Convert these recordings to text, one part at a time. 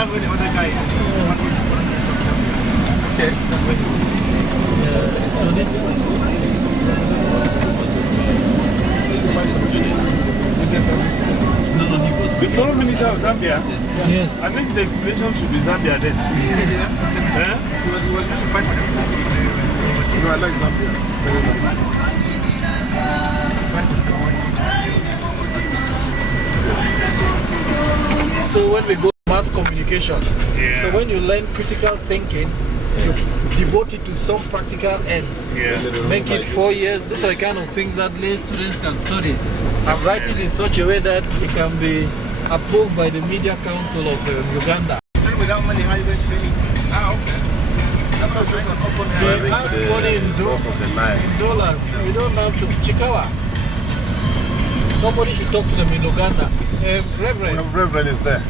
Okay. So this. The foreign minister of Zambia? Yes. I think the explanation should be Zambia then. He was just fighting. No, I like Zambia. Very nice. So when we go to mass communication, so when you learn critical thinking, you devote it to some practical end. Make it 4 years. Those are the kind of things that lay students can study. And write it in such a way that it can be approved by the Media Council of Uganda. Without money, how are you going to pay me? Ah, okay. They ask money in dollars. You don't have to. Chikawa. Somebody should talk to them in Uganda. Reverend. Reverend is there.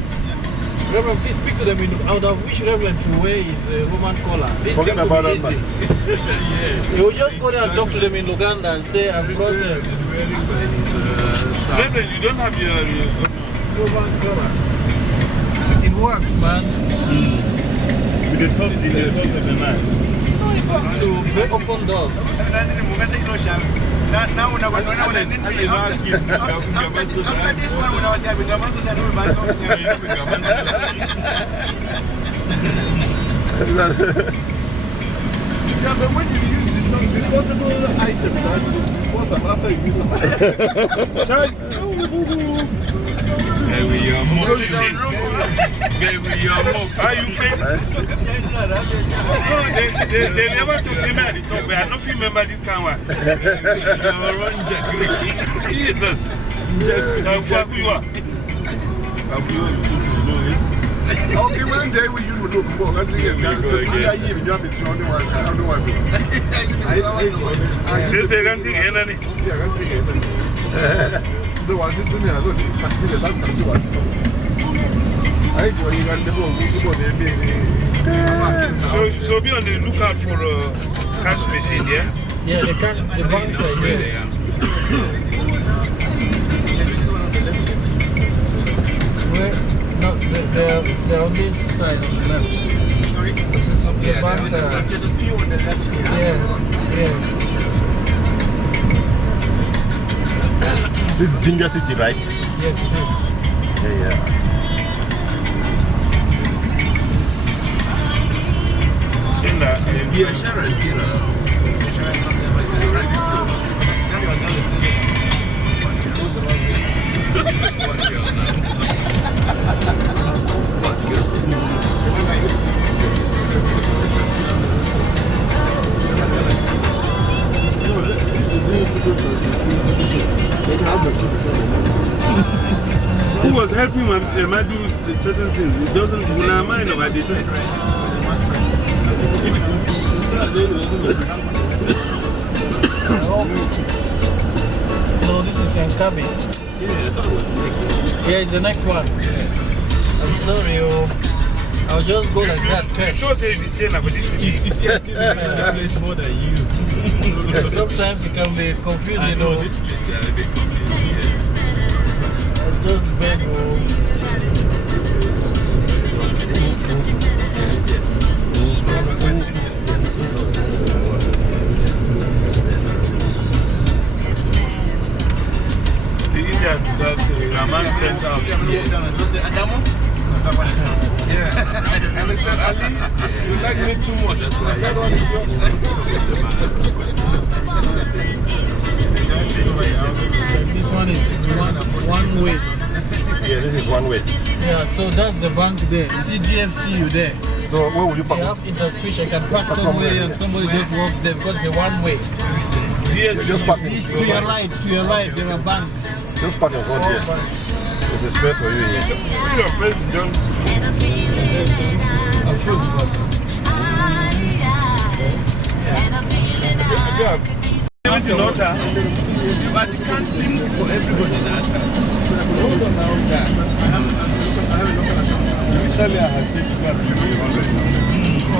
Reverend, please speak to them in. I would have wished Reverend to wear his Roman collar. This Forget thing about will be that, easy. You will just go there and talk to them in Uganda and say, I brought Reverend, you don't have your Roman collar. It works, man. with the sauce in the sauce of the man. No, it works to open doors. Now, when I need me, after this one, when I was having the monsters, I don't buy something. Yeah, but when you use disposable items, dispose them after you use them. How you feel? They never took him at the top, but I don't remember this kind of Jesus. Okay, one day we use look more. Let's see it. I don't want to. So what is in there? I see the last time. So be on the lookout for a cash machine, yeah? Yeah, the banks are here. Where? No, they're on this side on the left. Sorry? The banks are. There's a few on the left here. Yeah. This is Jinja City, right? Yes, it is. Yeah. Yeah, Sharon is still Who was helping him do certain things? It doesn't mind about it. No, this is Yankabi. Yeah, I thought it was next. Yeah, it's the next one. I'm sorry, I'll just go like that. Sure, say it's here now, but this is. You see, I think the place more than you. Sometimes it can be confusing. I know this place is a bit confusing. I just beg. That Raman sent out. Yeah. And they said, Ali, you like me too much. That one is yours. This one is one way. Yeah, this is one way. Yeah, so that's the bank there. You see DFC, you there. So where will you They park? have interswitch. I can park somewhere and somebody just walks there because it's a one way. Just park in To your right, there are banks. Just park in front here. There's a space for you here. Your friend John. I'm sure it's not. But you can't stream for everybody now. Hold on now. Initially, I had taken that. You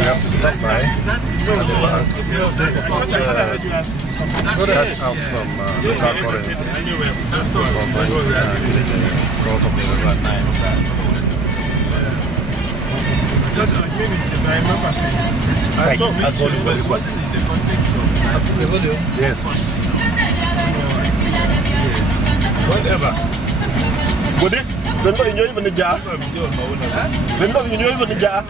have to stop by. Cut out some local currency. From Because I remember saying I Like, thought I told you but very it well. wasn't in the context of The volume. Yes. whatever. Would it? Then not enjoy even the jar. Then not enjoy even the jar.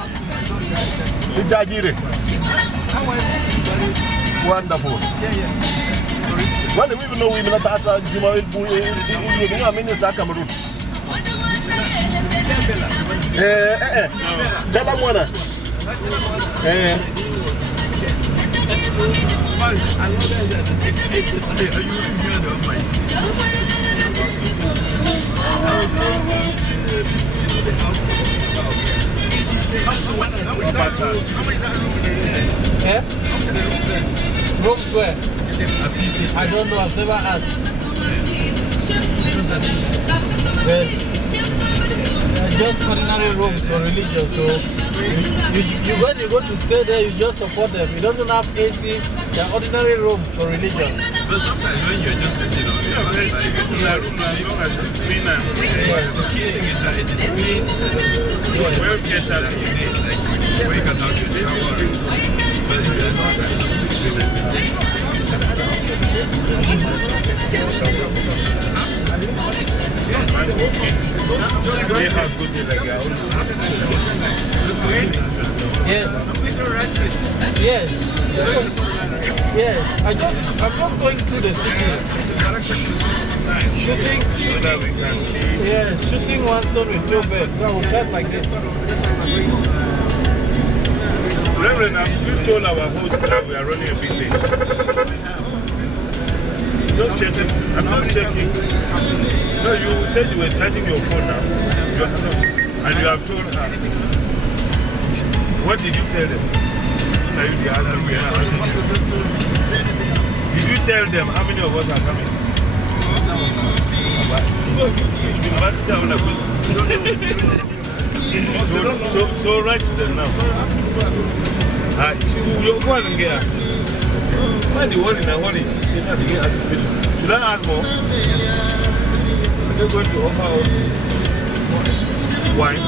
The jar jire. Wonderful. When do we even know women at Asa Juma will Minister Cameroon? Tell them one. Eh? Rooms where? I don't know, I've never asked. Well, just ordinary rooms for religion, so when you go to stay there, you just support them. It doesn't have AC, they're ordinary rooms for religion. But sometimes when you're just sitting on it, like you do that room as long as it's clean and the key thing is that it is clean, well catered and you need, like where you can have your shower. So if you're not they have good like your own. Yes. Yes. Yes. I'm just going through the city. Shooting. So that we can see. Yes, shooting one stone with two birds. So I will try like this. Reverend, we've told our host that we are running a bit late. Just checking. I'm not checking. No, you said you were charging your phone now. You are not. And you have told her. What did you tell them? Did you tell them how many of us are coming? So write to them now. You're going to get asked. Why do you want in a hurry? Should I ask more? Are they going to offer wine?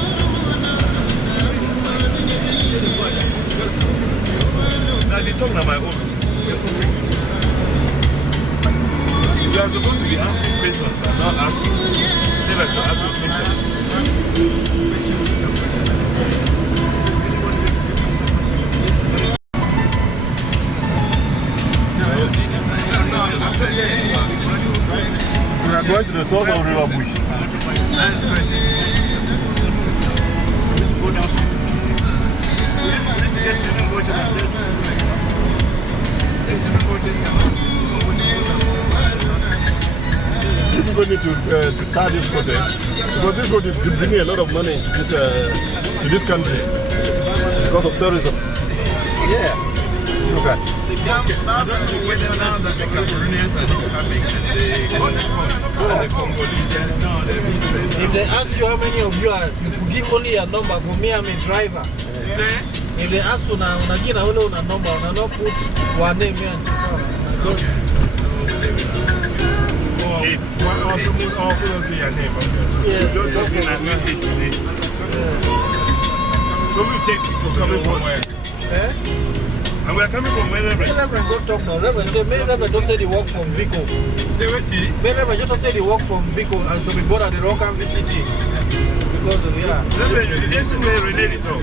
Now they talk about my own. You are supposed to be answering questions and not asking. Say like you're asking questions. We are going to the source of River Bush. People need to start this project because this road is bringing a lot of money to this country because of tourism. Yeah, look at. If they ask you how many of you are, you could give only a number. For me, I'm a driver. If they ask you now, give a number, and not put one name here. Eight. Also, all will be your name. Just looking at me today. So we take people coming from where? And we are coming from where? Reverend, go talk now. Reverend say, Reverend don't say they work from Biko. Say what? Reverend just say they work from Biko, and so we bought at the Rock Canvas City. Because yeah. Reverend, you didn't do a related talk.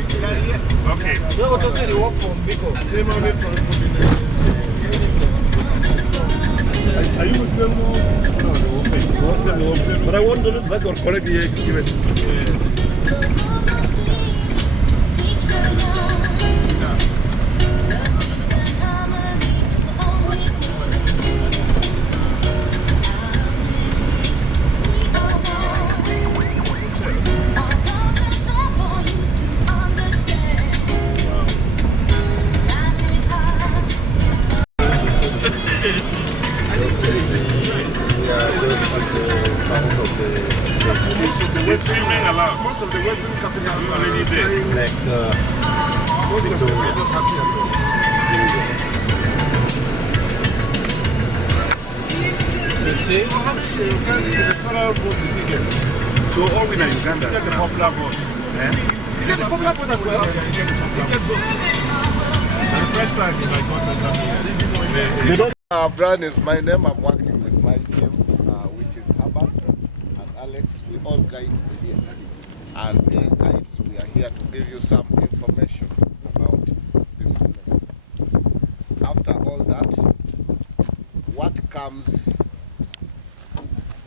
Okay. You don't say they work from Biko. Are you with them? No, but I want to look back or correct the given. Most of the Western capitals are already there. Like You see? So all we in Uganda is the popular vote. get the coconut water as well. You get both. The first time in my contest Brian is my name. I'm working with my team, which is Herbert and Alex. We all guides here. And being guides, we are here to give you some information about this place. After all that, what comes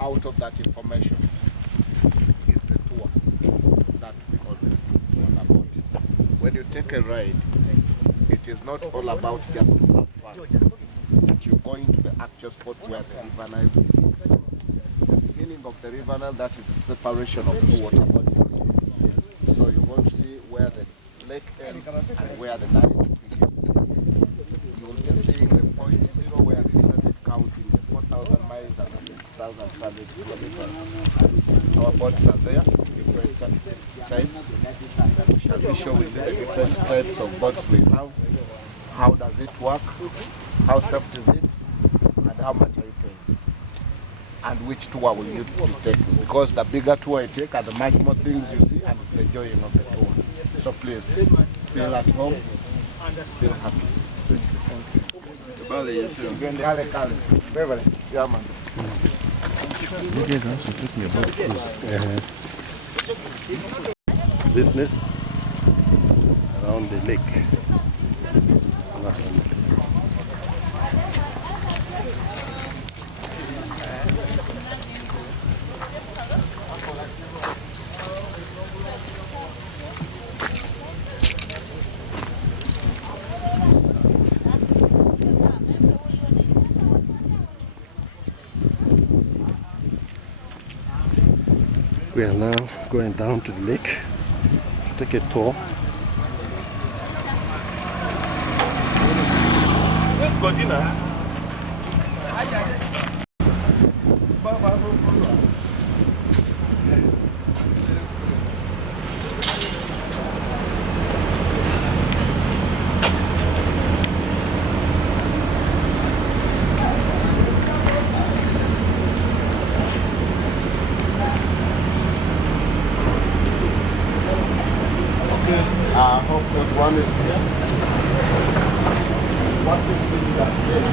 out of that information is the tour that we always talk about. When you take a ride, it is not all about just to have fun. That you're going to the actual spot where the river Nile is. The beginning of the river Nile, that is a separation of two water bodies. So you're going to see where the lake ends and where the Nile begins. You will be seeing the point zero where they started counting the 4,000 miles and the 6,500 kilometers. Our boats are there, different types. We shall be showing the different types of boats we have. How does it work? How safe is it? And how much are you paying? And which tour will you be taking? Because the bigger tour you take are the much more things you see and the enjoying of the tour. So please, feel at home, feel happy. Yeah, man. Business around the lake. We are now going down to the lake to take a tour. Let's go dinner. I hope everyone is here. What you see that day?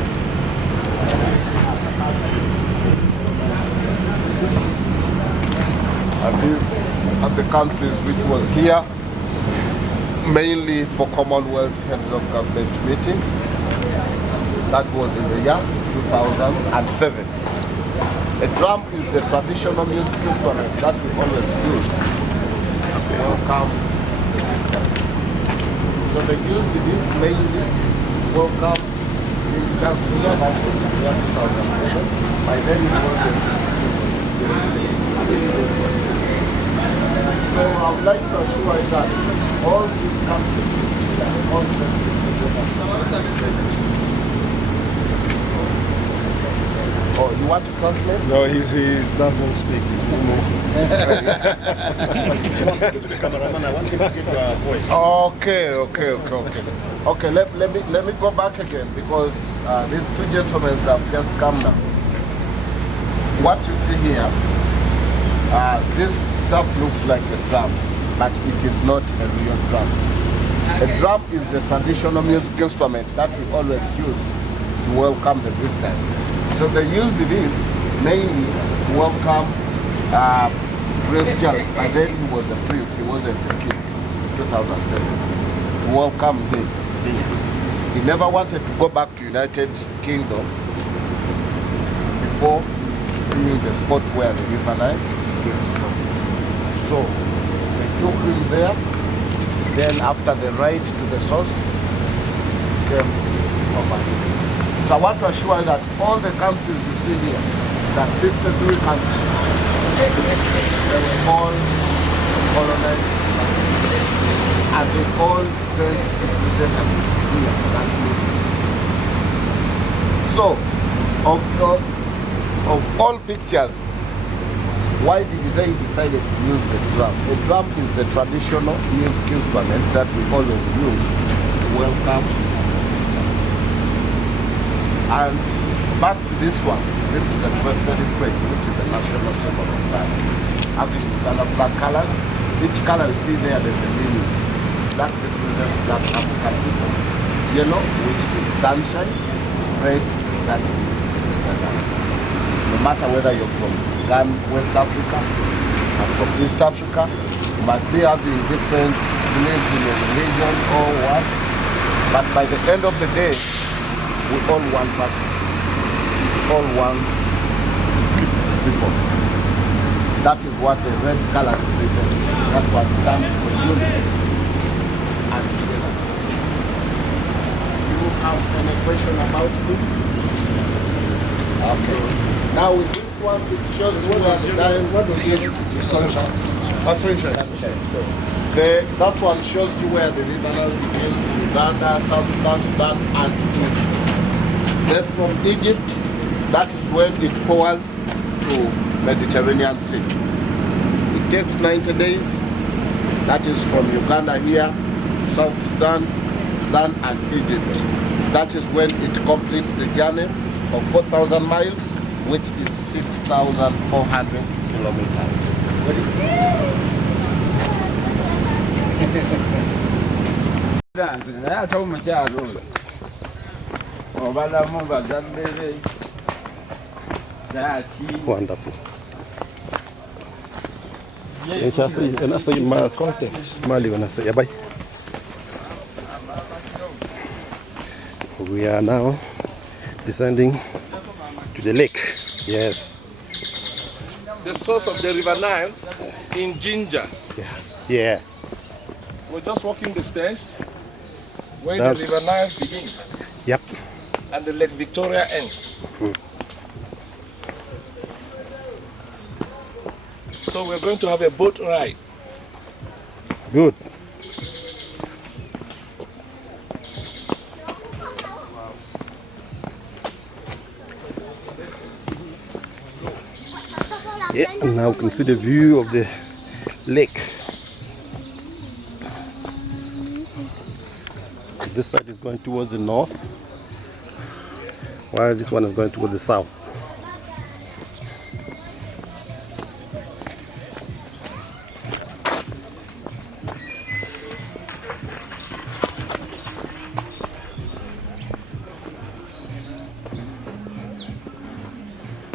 And these are the countries which was here mainly for Commonwealth Heads of Government meeting. That was in the year 2007. A drum is the traditional music instrument that we always use to welcome the visitors. So they used this mainly to welcome the Chancellor, that was in the year 2007. By then it was so I would like to assure you that all these countries you see that all Oh, you want to translate? No, he doesn't speak. He's Momo. Okay, let me go back again because these two gentlemen that have just come now. What you see here, this stuff looks like a drum, but it is not a real drum. A drum is the traditional music instrument that we always use to welcome the visitors. So they used this mainly to welcome Prince Charles. By then he was a prince, he wasn't the king, 2007. To welcome him here. He never wanted to go back to United Kingdom before seeing the spot where the river Nile came from. So they took him there. Then after the ride to the source, it came over here. So I want to assure you that all the countries you see here, that 53 countries, they were all colonized and they all sent representatives here to that meeting. So, of all pictures, why did they decide to use the drum? The drum is the traditional music instrument that we always use to welcome visitors. And back to this one. This is a crested crane, which is the national symbol of Ghana. Having Ghana flag colors, Each color you see there, there's a meaning. Black represents Black African people. Yellow, which is sunshine. Red, that is no matter whether you're from Uganda, West Africa, or from East Africa, you might be having different beliefs in a religion or what, but by the end of the day, we all one person, all one people. That is what the red color represents. That one stands for unity and togetherness. Do you have any question about this? Okay. Now with this one, it shows you where the diamond begins. Sunshine. So that one shows you where the river Nile begins, Uganda, South Sudan, and Egypt. Then from Egypt, that is when it pours to Mediterranean Sea. It takes 90 days. That is from Uganda here, South Sudan, Sudan, and Egypt. That is when it completes the journey of 4,000 miles, which is 6,400 kilometers. Wonderful. And I say my context, Mali when I say bye. We are now descending to the lake. Yes. The source of the River Nile in Jinja. Yeah. We're just walking the stairs where the River Nile begins. Yep. And the Lake Victoria ends. So we're going to have a boat ride. Good. Yeah, and now we can see the view of the lake. This side is going towards the north, while this one is going towards the south.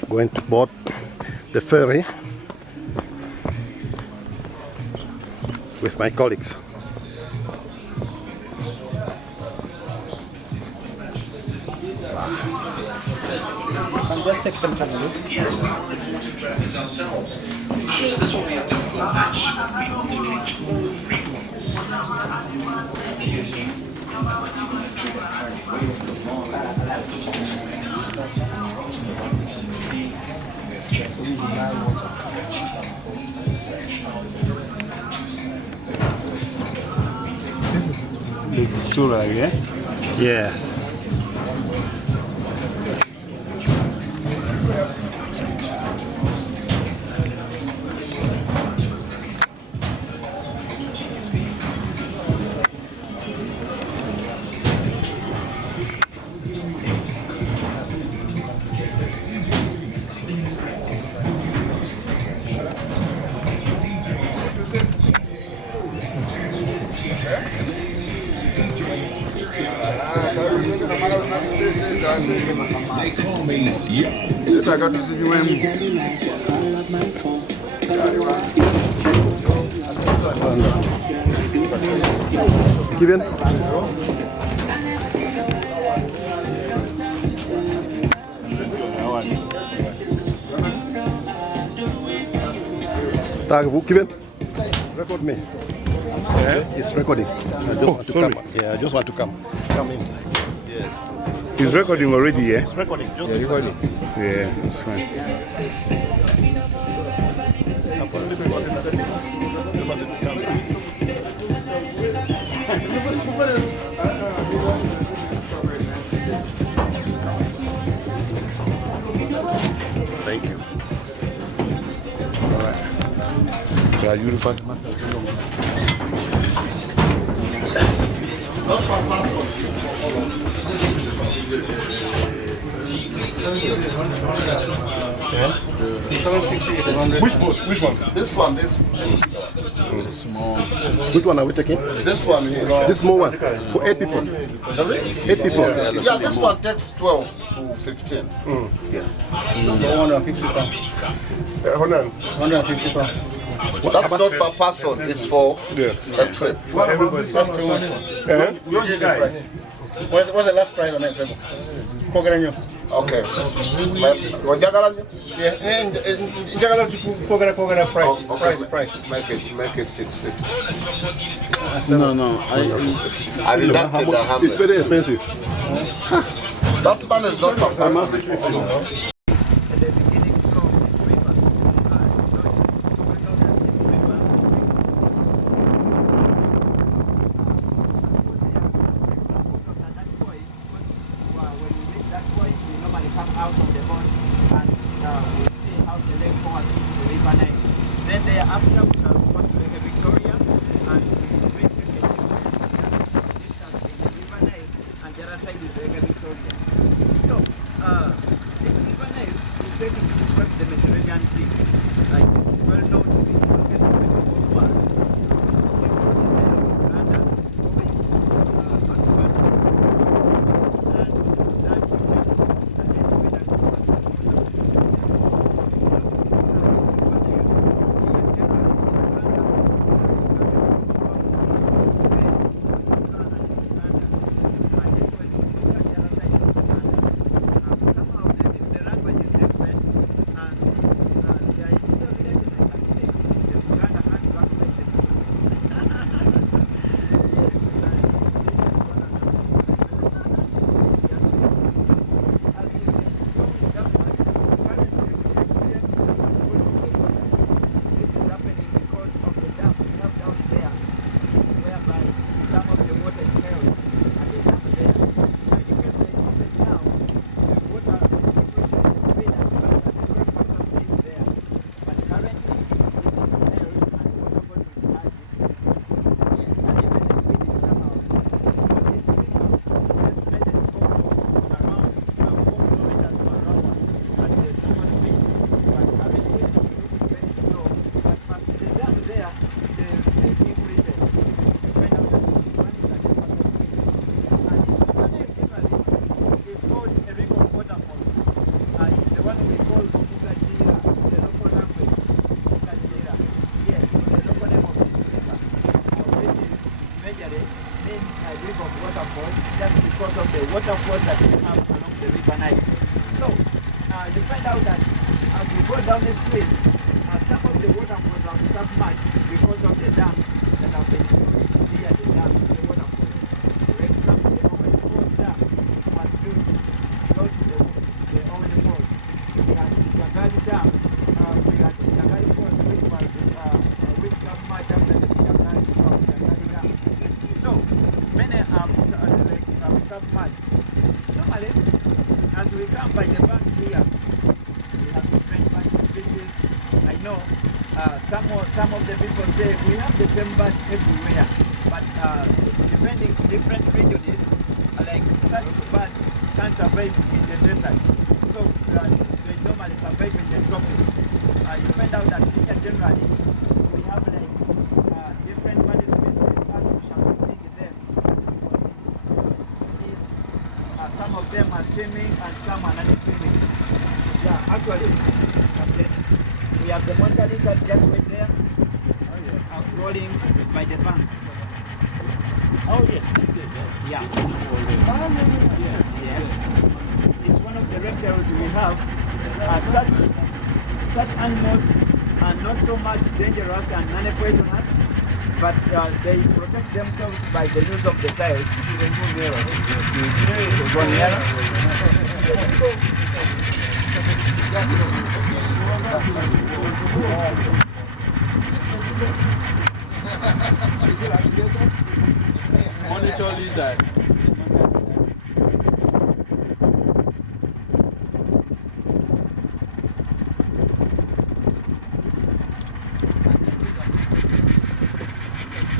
Going to board the ferry with my colleagues. Just take some time to look. Ourselves. That's what we have to do for a match. We want to take 3 points. PSG. This is the Victoria, yeah? Yes. They call me, yeah. I got this in Kevin? Kevin, record me. Yeah, it's recording. I just want to come. Yeah, I just want to come inside. Yes. It's recording already, yeah? It's recording. Just recording. Yeah, that's fine. Just wanted to come. Thank you. All right. So are you the first master? Yeah. 750 is 100. Which boat? Which one? This one, this Small. Which one are we taking? this one here. This small one for 8 people. Sorry? 8 people. Yeah, this one takes 12 to 15. Yeah. 150 pounds. 150 pounds. That's not per person, it's for a trip. That's too much. What's the price? What's the last price on that table? Okay. Wajagalanyo? Yeah, Jagala price. Price. Make it 650. No. I deducted the 100. It's very expensive. That one is not per person. Waterfalls that we have along the river Nile. So you find out that as you go down the stream, some of the waterfalls are submerged because of the dams that have been built near the dam, the waterfalls. For example, the Owen Falls Dam was built close to the Owen Falls. We had Jagali Dam, we had Jagali Falls, which submerged after the Jagali Dam. So many have submerged. Normally, as we come by the banks here, we have different bird species. I know some of the people say we have the same birds everywhere, but depending to different regions, like such birds can't survive in the desert. So they normally survive in the tropics. You find out that here generally we have like different bird species as we shall be seeing them. Some of them are swimming and some are not swimming. Yeah, actually, we have the monitor lizard just right there, crawling by the bank. Oh yes, that's it. Yeah. Yes. It's one of the reptiles we have. Such animals are not so much dangerous and non-poisonous, but they protect themselves by the use of the tails. Monitor lizard.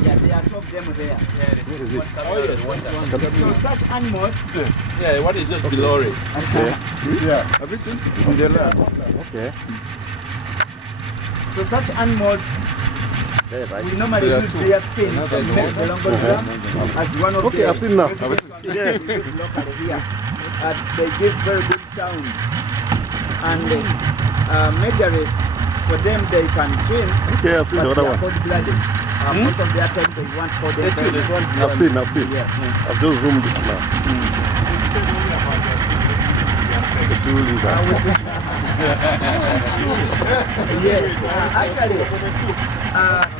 Yeah, they are top of them there. Oh yes. So such animals. Yeah, what is just below it? Yeah. Have you seen? In the land. Okay. So such animals, we normally use their skin to make the longo drum as one of Okay, the I've seen now. yeah. We use locally here. They give very good sound. And majorly for them they can swim, Okay, I've seen the but other they are one. cold-blooded. Most of their time they want cold environment. I've seen. Yes. I've just zoomed it now. The two lizards. Yes, actually,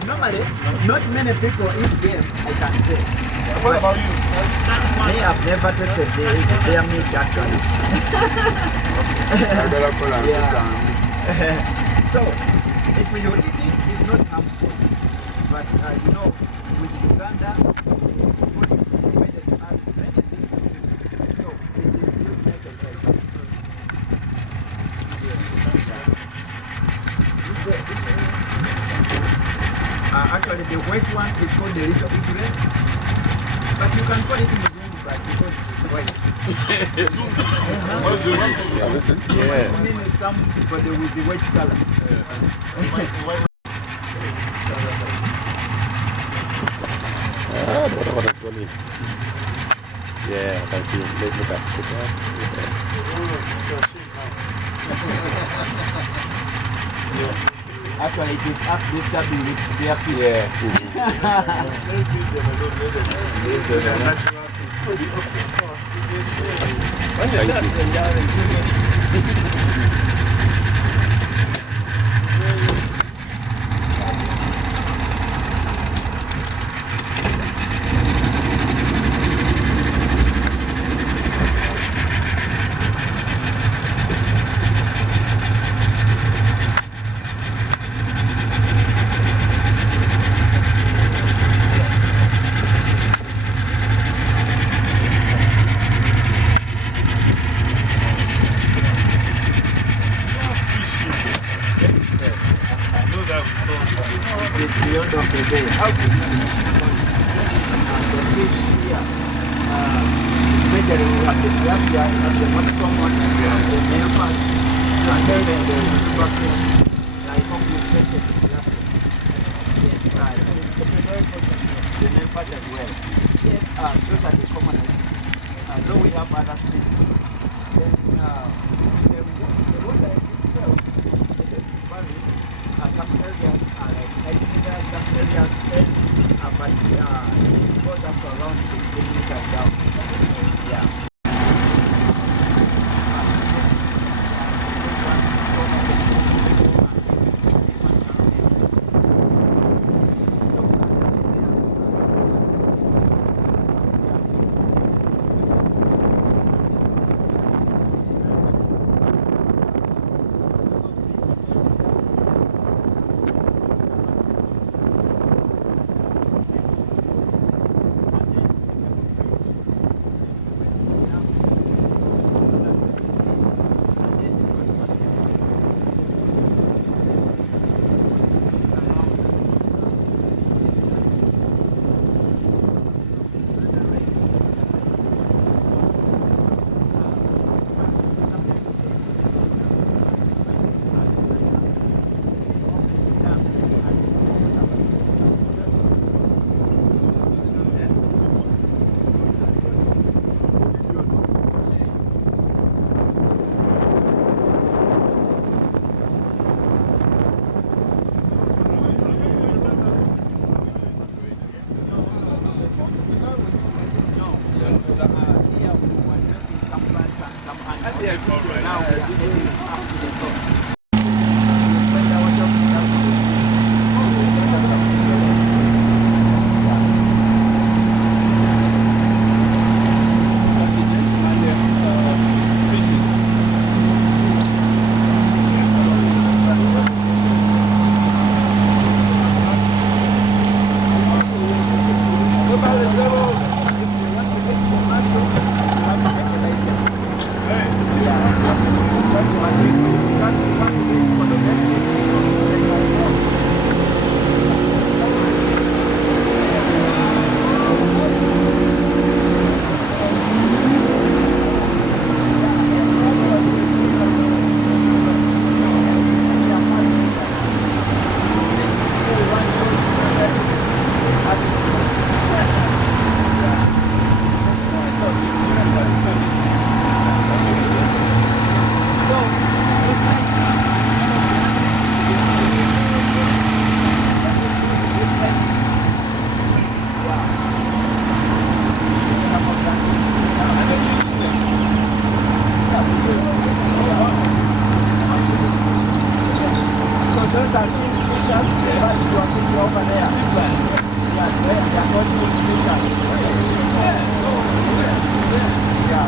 normally, not many people eat them, I can say. What about you? Me, I've never tasted their meat actually. Yeah. So, if you eat it, it's not harmful. But you know, with Uganda, God provided us many things to eat. So, it is you make a choice. Actually, the white one is called the little egret, but you can call it Muzungu but because it is white. Yeah, listen. Yeah. Meaning somebody with the white color. What about that one? Yeah, I can see him. Look at. Actually, it is us disturbing with their piece. Yeah. It is the end of the day. How to use it? The fish here. Majorly we have the tilapia, that's the most common, the male part, and then the super fish. I hope you tasted the tilapia. Yes, the male part as well. Yes, those are the commonest. Though we have other species. Then the water itself, it varies. Some areas are like 8 meters, some areas 10, but it goes up to around 16 meters down. Yeah. those are pictures, but you are picture over there. Yeah, they are not pictures. Yeah.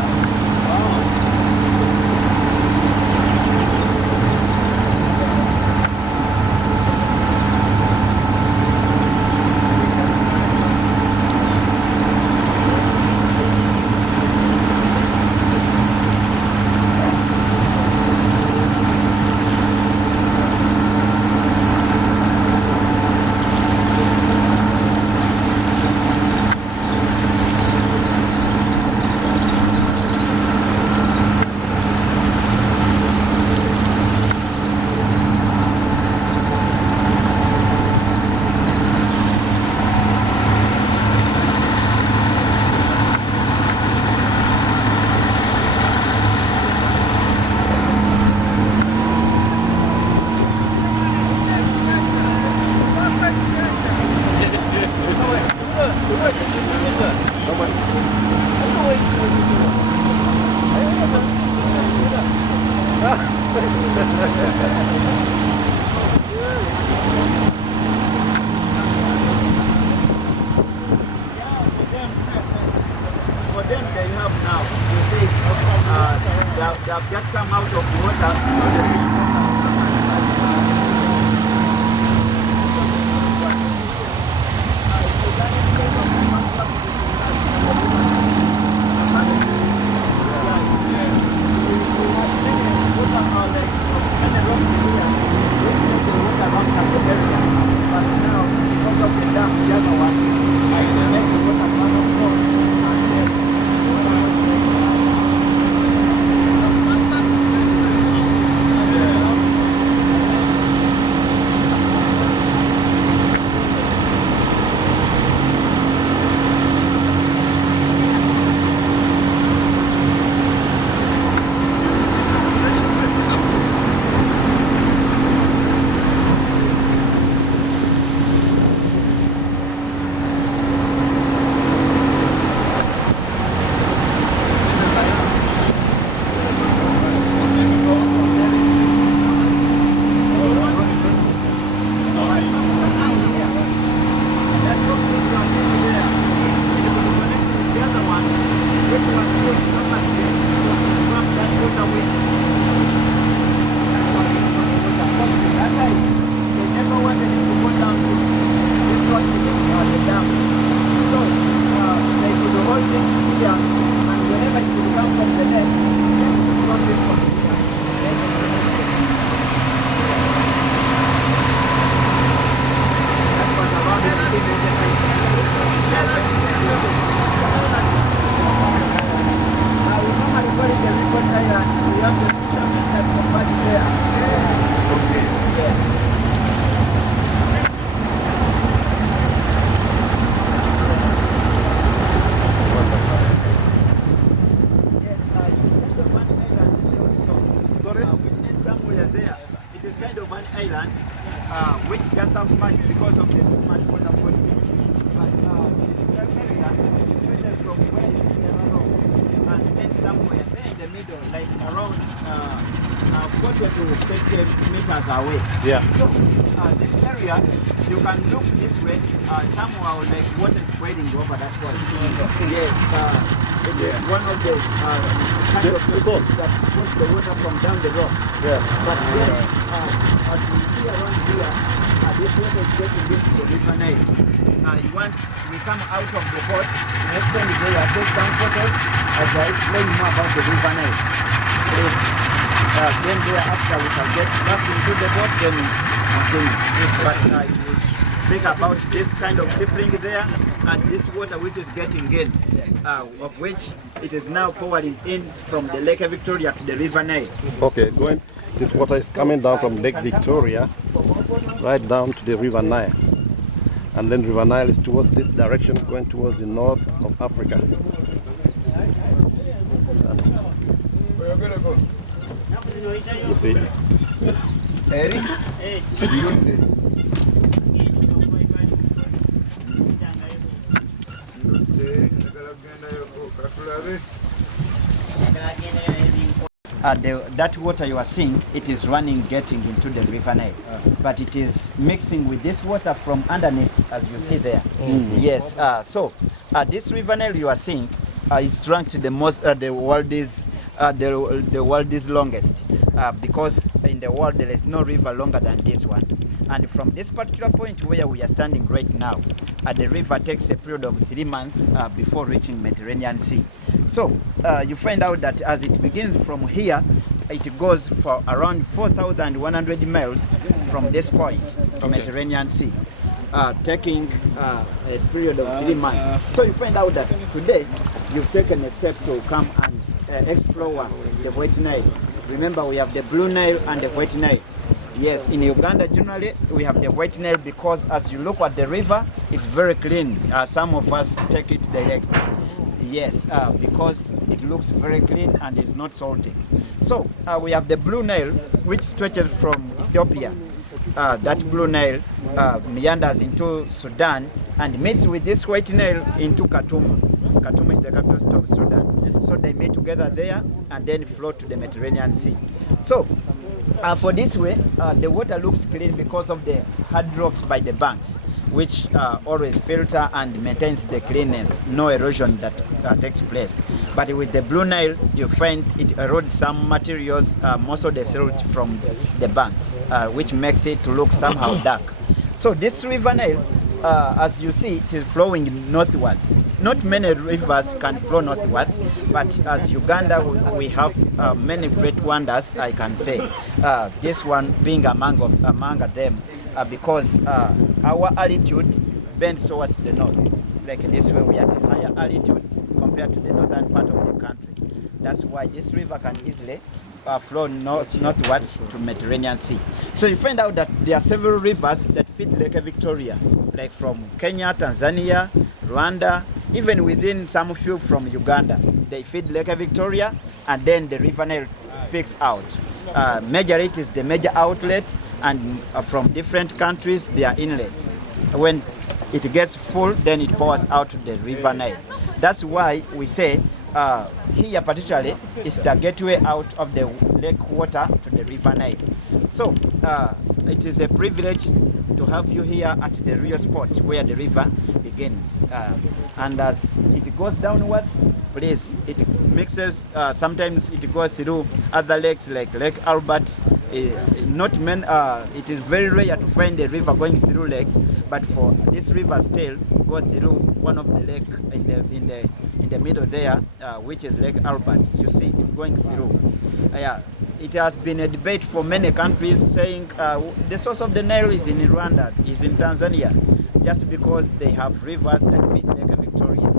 For them, they have now, you see, they have just come out of water, so the fish island, which just have much because of the much water falling. But this area is situated from where you see around and then somewhere there in the middle, like around 40 to 50 meters away. Yeah. So this area, you can look this way, somehow like water is boiling over that point. Yes. It is one of the kind of systems that push the water from down the rocks. Yeah. But then, as we see around here, this water is getting into the river Nile. We come out of the port, next time we go, I take some photos as I explain more about the river Nile. Yes. Then thereafter we can get back into the boat, then continue. But I will speak about this kind of sibling there, and this water which is getting in, of which it is now pouring in from the Lake Victoria to the river Nile. Okay, this water is coming down from Lake Victoria right down to the river Nile. And then river Nile is towards this direction, going towards the north of Africa. You see? Eric? that water you are seeing, it is running, getting into the river Nile. But it is mixing with this water from underneath, as you see there. Yes. So this river Nile you are seeing is ranked the most. The world is longest because in the world there is no river longer than this one. And from this particular point where we are standing right now, the river takes a period of 3 months before reaching Mediterranean Sea. So you find out that as it begins from here, it goes for around 4,100 miles from this point to Mediterranean Sea, taking a period of 3 months. So you find out that today you've taken a step to come and explore the White Nile. Remember, we have the Blue Nile and the White Nile. Yes, in Uganda generally we have the White Nile because as you look at the river, it's very clean. Some of us take it direct. Yes, because it looks very clean and is not salty. So we have the Blue Nile, which stretches from Ethiopia. That Blue Nile meanders into Sudan and meets with this White Nile into Khartoum. Khartoum is the capital city of Sudan. So they meet together there and then flow to the Mediterranean Sea. So for this way, the water looks clean because of the hard rocks by the banks, which always filter and maintains the cleanness, no erosion that takes place. But with the Blue Nile, you find it erodes some materials, most of the silt from the banks, which makes it to look somehow dark. So this river Nile, as you see, it is flowing northwards. Not many rivers can flow northwards, but as Uganda, we have many great wonders, I can say. This one being among them, because our altitude bends towards the north. Like this way, we are at a higher altitude compared to the northern part of the country. That's why this river can easily flow northwards to Mediterranean Sea. So you find out that there are several rivers that feed Lake Victoria, like from Kenya, Tanzania, Rwanda, even within some few from Uganda. They feed Lake Victoria and then the river Nile picks out. Major it is the major outlet, and from different countries there are inlets. When it gets full, then it pours out to the river Nile. That's why we say here particularly is the gateway out of the lake water to the river Nile. So it is a privilege to have you here at the real spot where the river begins. And as it goes downwards, please, it mixes, sometimes it goes through other lakes like Lake Albert. It is very rare to find a river going through lakes, but for this river still go through one of the lake in the middle there, which is Lake Albert. You see it going through. It has been a debate for many countries saying the source of the Nile is in Rwanda, is in Tanzania, just because they have rivers that feed Lake Victoria.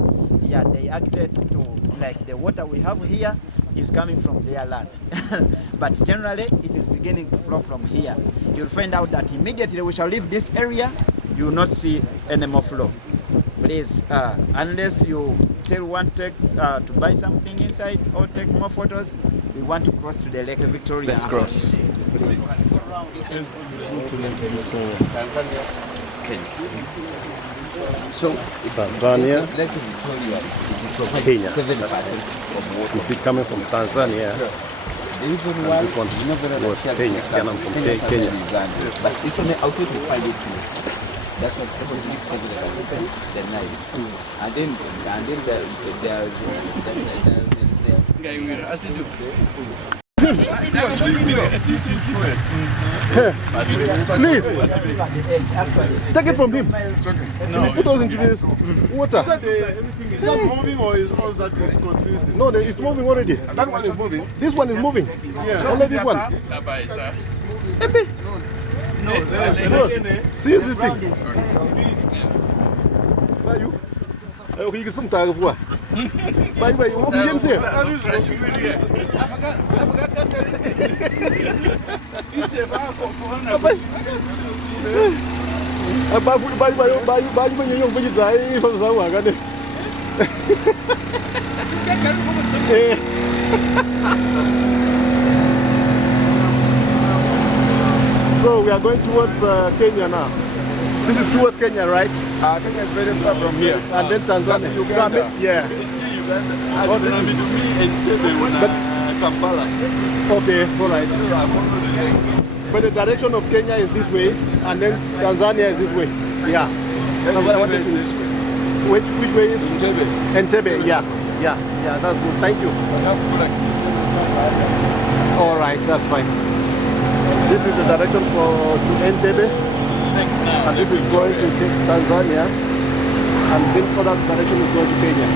Yeah, they acted to, like the water we have here is coming from their land. But generally, it is beginning to flow from here. You'll find out that immediately we shall leave this area, you will not see any more flow. Please, unless you still want to buy something inside or take more photos, we want to cross to the Lake Victoria. Let's cross. Please. Tanzania, Kenya. So, Tanzania, Lake Victoria is Kenya. 7% of water. If you're coming from Tanzania, The even one this one is not very was much Kenya. Ghana from Kenya. Uganda. But it's only out to find it too. That's what everybody says the Nile. And then Please, take it from him. Put us into this water. Is that moving or is all that is confusing? No, it's moving already. That one is moving. This one is moving. Only this one. See this thing. Where are you? You can some tag of what? By the way, you want to see So we are going towards Kenya now. This is towards Kenya, right? Kenya is very far from here. And then Tanzania. Uganda. Yeah. It's still Uganda. Kampala. Okay, all right. But the direction of Kenya is this way, and then Tanzania is this way. Yeah. That's what I wanted to. This way. Which way is Entebbe. Entebbe? Yeah. That's good. Thank you. All right, that's fine. This is the direction to Entebbe, and this is going to Tanzania, and this other direction is going to Kenya.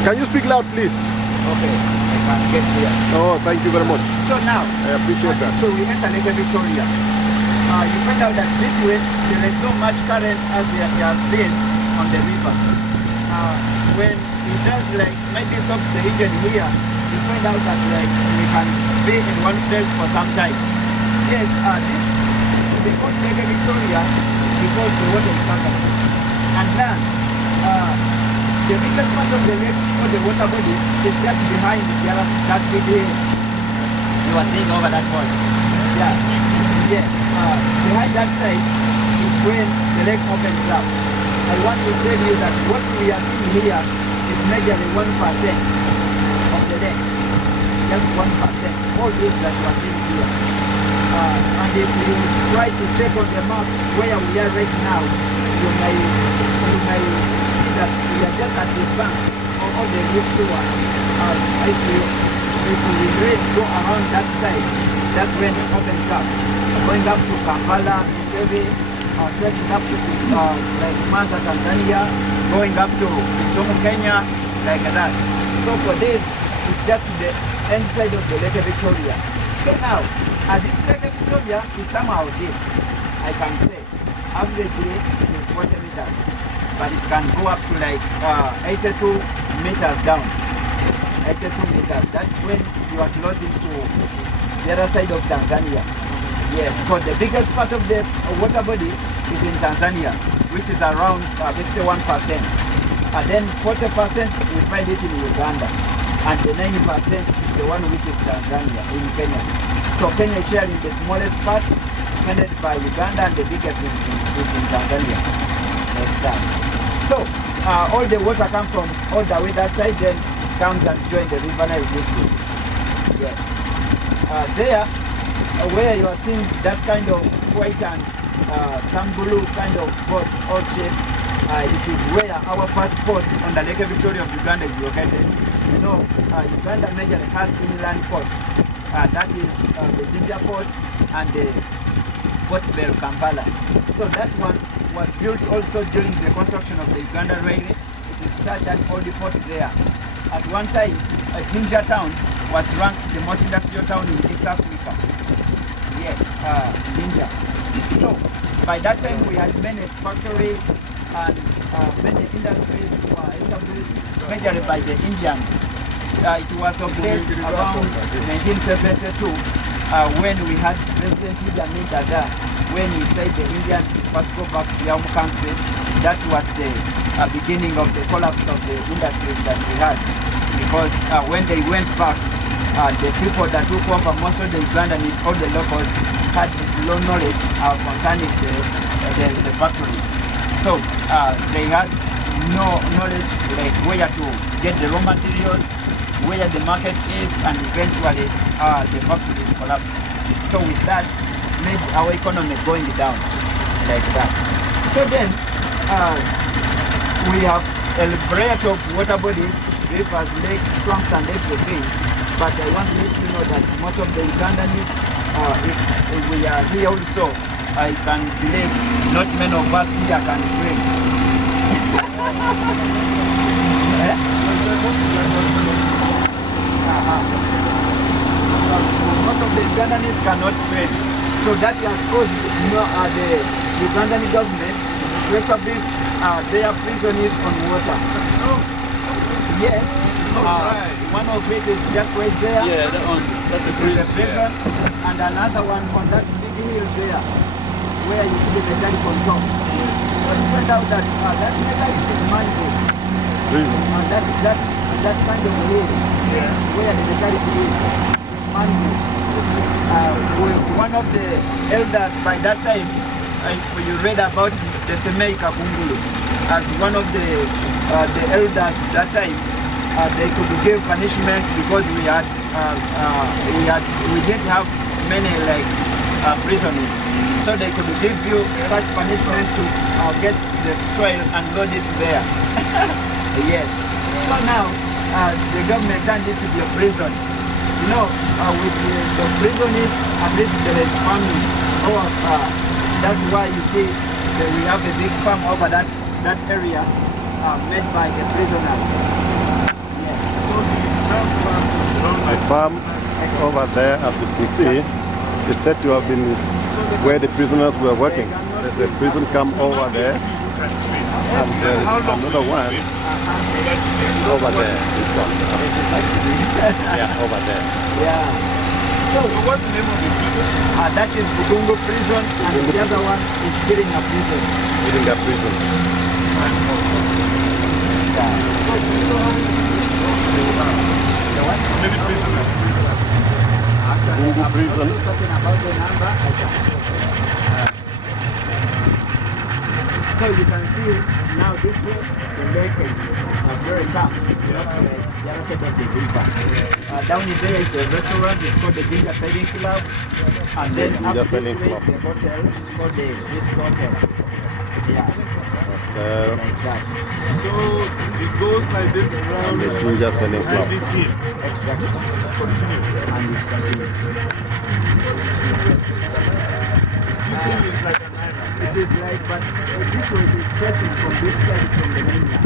Can you speak loud, please? Okay, I can get here. Oh, thank you very much. So now, I appreciate that. so we enter Lake Victoria. You find out that this way there is not much current as it has been on the river. When it does like maybe stops the engine here, you find out that like we can be in one place for some time. Yes, this the called Lake Victoria is because the water is stagnant. And then the biggest part of the lake or the water body is just behind that big hill you are seeing over that point. Yeah. Yes. Behind that side is when the lake opens up. I want to tell you that what we are seeing here is majorly 1% of the lake. Just 1%. All this that you are seeing here. And if you try to check on the map where we are right now, you may see that we are just at the bank of the lake shore. If we really go around that side, that's when it opens up. Going up to Kampala, Entebbe, stretching up to like Mwanza, Tanzania, going up to Kisumu, Kenya, like that. So for this, it's just the end side of the Lake Victoria. So now, this Lake Victoria is somehow deep, I can say. Averagely, it is 40 meters, but it can go up to like 82 meters down. 82 meters. That's when you are closing to the other side of Tanzania. Yes, because the biggest part of the water body is in Tanzania, which is around 51%. And then 40% we find it in Uganda. And the 90% is the one which is Tanzania, in Kenya. So Kenya is sharing the smallest part, headed by Uganda, and the biggest is in Tanzania. Like that. So all the water comes from all the way that side, then comes and joins the river Nile this way. Yes. There, where you are seeing that kind of white and some blue kind of boats all shaped, it is where our first port on the Lake Victoria of Uganda is located. You know, Uganda majorly has inland ports. That is the Jinja port and the Port Bell Kampala. So that one was built also during the construction of the Uganda Railway. It is such an old port there. At one time, Jinja town was ranked the most industrial town in East Africa. Yes, Jinja. So by that time we had many factories and many industries were established majorly by the Indians. It was of late around 1972 when we had President Idi Amin Dada, when he said the Indians to first go back to their home country. That was the beginning of the collapse of the industries that we had. Because when they went back, the people that took over, most of the Ugandans, all the locals, had low knowledge concerning the factories. So they had no knowledge like where to get the raw materials, where the market is, and eventually the factories collapsed. So with that, made our economy going down like that. So then we have a variety of water bodies, rivers, lakes, swamps, and everything. But I want to let you know that most of the Ugandans, if we are here also, I can believe not many of us here can swim. Most of the Ugandans cannot swim. So that has caused the Ugandan government to establish their prisons on water. Yes. One of it is just right there. Yeah, that one. That's a prison. Prison. And another one on that big hill there, where you see the mechanic on top. But it turned out that that mechanic is mango. And that kind of hill, where the mechanic is mango. One of the elders by that time, if you read about the Semei Kakungulu, as one of the elders that time, they could give punishment because we didn't have many like prisoners, so they could give you such punishment to get the soil and load it there. Yes. So now the government turned it to be a prison. You know, with the prisoners, at least there is farming. That's why you see that we have a big farm over that area made by the prisoners. The farm over there, as you can see, is said to have been where the prisoners were working. There's a prison camp over there, and there's another one over there. This one. Yeah, over there. Yeah. So what's the name of the prison? That is Bugungu Prison, and the other one is Kiringa Prison. Kiringa Prison. Yeah. So Many prisoners. Bugungu Prison. Talking about the number, so you can see now this way, the lake is very calm. Not the other side of the river. Down there is a restaurant, it's called the Jinja Sailing Club. And then up this way is a hotel, it's called the Bliss Hotel. Yeah. Like that. So it goes like this round The Jinja Sailing Club. this hill. Exactly. Continue. And it continues. This hill is like an island. It is like, but this way is stretching from this side from the mainland.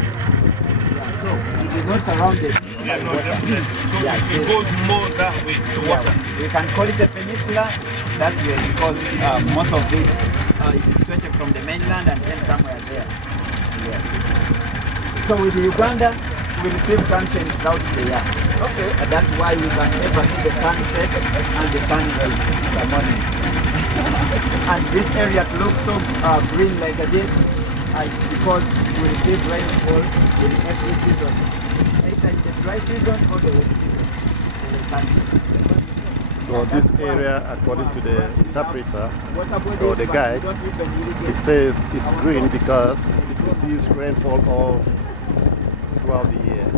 Yeah, so it is not surrounded. Yeah, no, definitely. So Yeah, it goes more that way, the water. Yeah, we can call it a peninsula that way because most of it is stretching from the mainland and then somewhere there. Yes. So with Uganda, we receive sunshine throughout the year. Okay. And that's why we can never see the sunset and the sunrise in the morning. And this area looks so green like this is because we receive rainfall in every season. Either in the dry season or the wet season. The sunshine. So this area, according to the interpreter Water bodies, or the but guide, we don't even irrigate. it says it's green because it receives rainfall all throughout the year.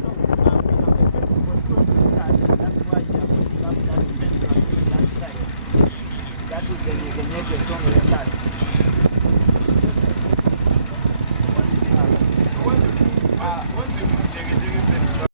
So, we have the festival soon to start. That's why we are putting up that fence you are seeing that side. That is the Nile song will start. What's the food? What's the food festival?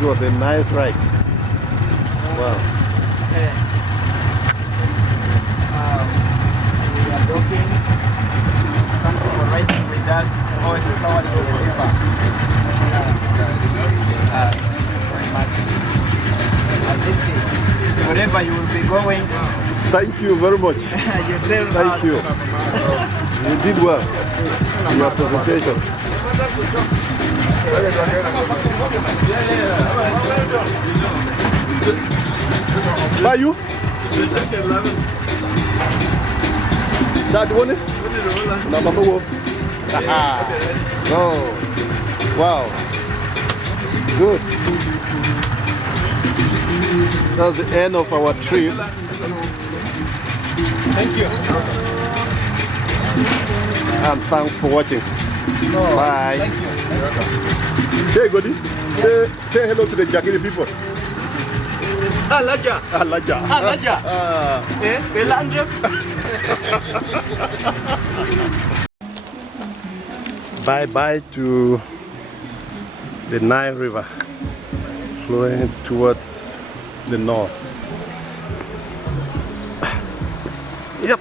It was a nice ride. Wow. We are looking. Thank you for riding with us. All explorers of the river. Very much. Listen, wherever you will be going, Thank you very much. yourself. Thank you. You did well in your presentation. By you? That one? Oh, wow. Good. That's the end of our trip. Thank you. And thanks for watching. Bye. Thank you. Hey, Godi. Say hello to the Jagiri people. Alaja. Alaja. Alaja. Belandra. Bye-bye to the Nile River flowing towards the north. Yep.